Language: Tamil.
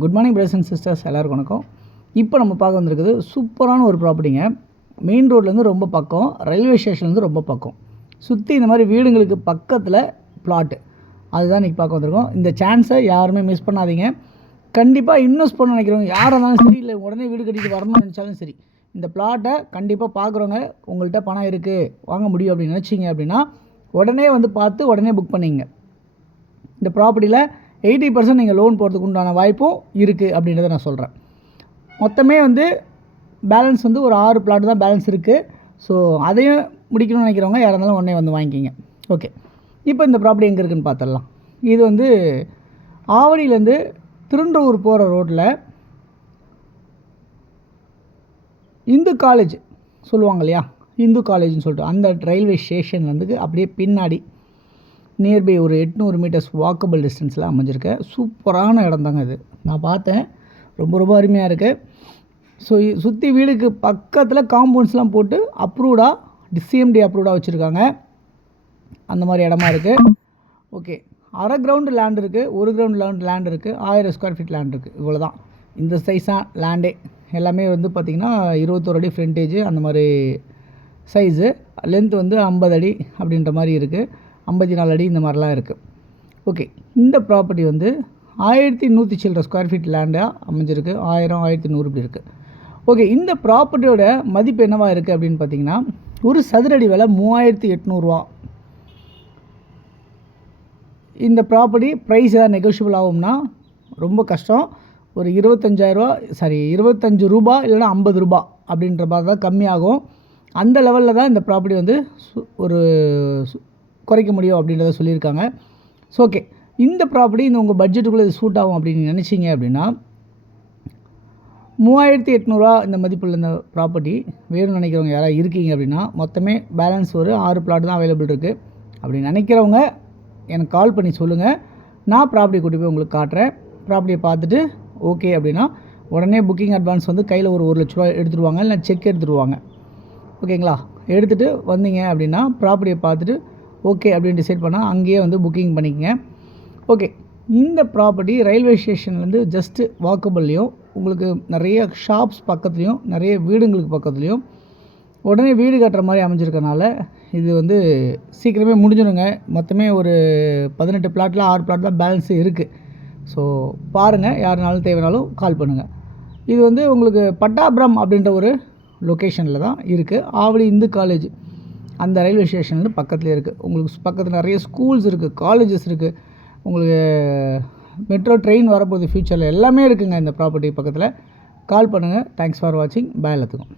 Good morning brothers and sisters, எல்லாருக்கும் வணக்கம். இப்போ நம்ம பார்க்க வந்திருக்குது சூப்பரான ஒரு ப்ராப்பர்ட்டிங்க. மெயின் ரோட்லேருந்து ரொம்ப பக்கம், ரயில்வே ஸ்டேஷன்லேருந்து ரொம்ப பக்கம், சுற்றி இந்த மாதிரி வீடுங்களுக்கு பக்கத்தில் பிளாட்டு. அதுதான் இன்றைக்கி பார்க்க வந்திருக்கோம். இந்த சான்ஸை யாருமே மிஸ் பண்ணாதீங்க. கண்டிப்பாக இன்வெஸ்ட் பண்ண நினைக்கிறவங்க யாராக இருந்தாலும் சரி, இல்லை உடனே வீடு கட்டிட்டு வரணும்னு நினச்சாலும் சரி, இந்த பிளாட்டை கண்டிப்பாக பார்க்குறவங்க, உங்கள்கிட்ட பணம் இருக்குது வாங்க முடியும் அப்படின்னு நினச்சிங்க அப்படின்னா உடனே வந்து பார்த்து உடனே புக் பண்ணிங்க. இந்த ப்ராப்பர்ட்டியில் 80% நீங்கள் லோன் போகிறதுக்கு உண்டான வாய்ப்பும் இருக்குது அப்படின்றத நான் சொல்கிறேன். மொத்தமே வந்து பேலன்ஸ் வந்து ஒரு 6 பிளாட் தான் பேலன்ஸ் இருக்குது. ஸோ அதையும் முடிக்கணும்னு நினைக்கிறவங்க யாராக இருந்தாலும் உடனே வந்து வாங்கிக்கிங்க. ஓகே, இப்போ இந்த ப்ராப்பர்ட்டி எங்கே இருக்குதுன்னு பார்த்துடலாம். இது வந்து ஆவடியிலேருந்து திருண்டூர் போகிற ரோட்டில் இந்து காலேஜ் சொல்லுவாங்க இல்லையா, இந்து காலேஜ்னு சொல்லிட்டு அந்த ரயில்வே ஸ்டேஷன்லேருந்து அப்படியே பின்னாடி நியர்பை ஒரு 800 மீட்டர்ஸ் வாக்கபிள் டிஸ்டன்ஸில் அமைஞ்சிருக்க சூப்பரான இடம் தாங்க இது. நான் பார்த்தேன், ரொம்ப அருமையாக இருக்குது. ஸோ சுற்றி வீடுக்கு பக்கத்தில் காம்பவுண்ட்ஸ்லாம் போட்டு அப்ரூவ்டாக டிசிஎம்டி அப்ரூவ்டாக வச்சுருக்காங்க. அந்த மாதிரி இடமா இருக்குது. ஓகே, அரை கிரவுண்டு லேண்ட் இருக்குது, 1 கிரவுண்ட் லேண்ட் இருக்குது, 1000 ஸ்கொயர் ஃபீட் லேண்ட் இருக்குது. இவ்வளோ தான் இந்த சைஸ் தான் லேண்டே. எல்லாமே வந்து பார்த்திங்கன்னா 21 அடி ஃப்ரண்ட்டேஜ் அந்த மாதிரி சைஸு. லென்த் வந்து 50 அடி அப்படின்ற மாதிரி இருக்குது, 54 அடி இந்த மாதிரிலாம் இருக்குது. ஓகே, இந்த ப்ராப்பர்ட்டி வந்து 1100 சில்லற ஸ்கொயர் ஃபீட் லேண்டாக அமைஞ்சிருக்கு. 1000 1100 இப்படி இருக்குது. ஓகே, இந்த ப்ராப்பர்ட்டியோட மதிப்பு என்னவாக இருக்குது அப்படின்னு பார்த்தீங்கன்னா, ஒரு சதுரடி விலை 3800 ரூபா. இந்த ப்ராப்பர்ட்டி ப்ரைஸ் ஏதாவது நெகோஷியபிள் ஆகும்னா ரொம்ப கஷ்டம். ஒரு 25 ரூபா இல்லைனா 50 ரூபா அப்படின்ற மாதிரி தான் கம்மியாகும். அந்த லெவலில் தான் இந்த ப்ராப்பர்ட்டி வந்து ஒரு குறைக்க முடியும் அப்படின்றத சொல்லியிருக்காங்க. ஸோ ஓகே, இந்த ப்ராப்பர்ட்டி இந்த உங்கள் பட்ஜெட்டுக்குள்ளே இது சூட் ஆகும் அப்படின்னு நினச்சிங்க அப்படின்னா 3800 இந்த மதிப்புள்ள இந்த ப்ராப்பர்ட்டி வேணும்னு நினைக்கிறவங்க யாராவது இருக்கீங்க அப்படின்னா, மொத்தமே பேலன்ஸ் ஒரு 6 பிளாட் தான் அவைலபிள் இருக்குது. அப்படி நினைக்கிறவங்க எனக்கு கால் பண்ணி சொல்லுங்கள். நான் ப்ராப்பர்ட்டி கூட்டி போய் உங்களுக்கு காட்டுறேன். ப்ராப்பர்ட்டியை பார்த்துட்டு ஓகே அப்படின்னா உடனே புக்கிங் அட்வான்ஸ் வந்து கையில் ஒரு 1 லட்ச ரூபா எடுத்துருவாங்க, இல்லை செக் எடுத்துருவாங்க. ஓகேங்களா, எடுத்துகிட்டு வந்தீங்க அப்படின்னா ப்ராப்பர்ட்டியை பார்த்துட்டு ஓகே அப்படின்னு டிசைட் பண்ணால் அங்கேயே வந்து புக்கிங் பண்ணிக்கங்க. ஓகே, இந்த ப்ராப்பர்ட்டி ரயில்வே ஸ்டேஷன்லேருந்து ஜஸ்ட்டு வாக்கபிள்லேயும், உங்களுக்கு நிறைய ஷாப்ஸ் பக்கத்துலேயும், நிறைய வீடுங்களுக்கு பக்கத்துலேயும் உடனே வீடு கட்டுற மாதிரி அமைஞ்சிருக்கனால இது வந்து சீக்கிரமே முடிஞ்சிடுங்க. மொத்தமே ஒரு 18 பிளாட்டில் 6 பிளாட் தான் பேலன்ஸு இருக்குது. ஸோ பாருங்கள், யாருனாலும் தேவைனாலும் கால் பண்ணுங்கள். இது வந்து உங்களுக்கு பட்டாபுரம் அப்படின்ற ஒரு லொக்கேஷனில் தான் இருக்குது. ஆவடி இந்து காலேஜ் அந்த ரயில்வே ஸ்டேஷன்லேருந்து பக்கத்துலேயே இருக்குது. உங்களுக்கு பக்கத்தில் நிறைய ஸ்கூல்ஸ் இருக்குது, காலேஜஸ் இருக்குது, உங்களுக்கு மெட்ரோ ட்ரெயின் வரப்போகுது ஃப்யூச்சரில், எல்லாமே இருக்குதுங்க இந்த ப்ராப்பர்ட்டி பக்கத்தில். கால் பண்ணுங்கள். தேங்க்ஸ் ஃபார் வாட்சிங். பாய் எல்லாத்துக்கும்.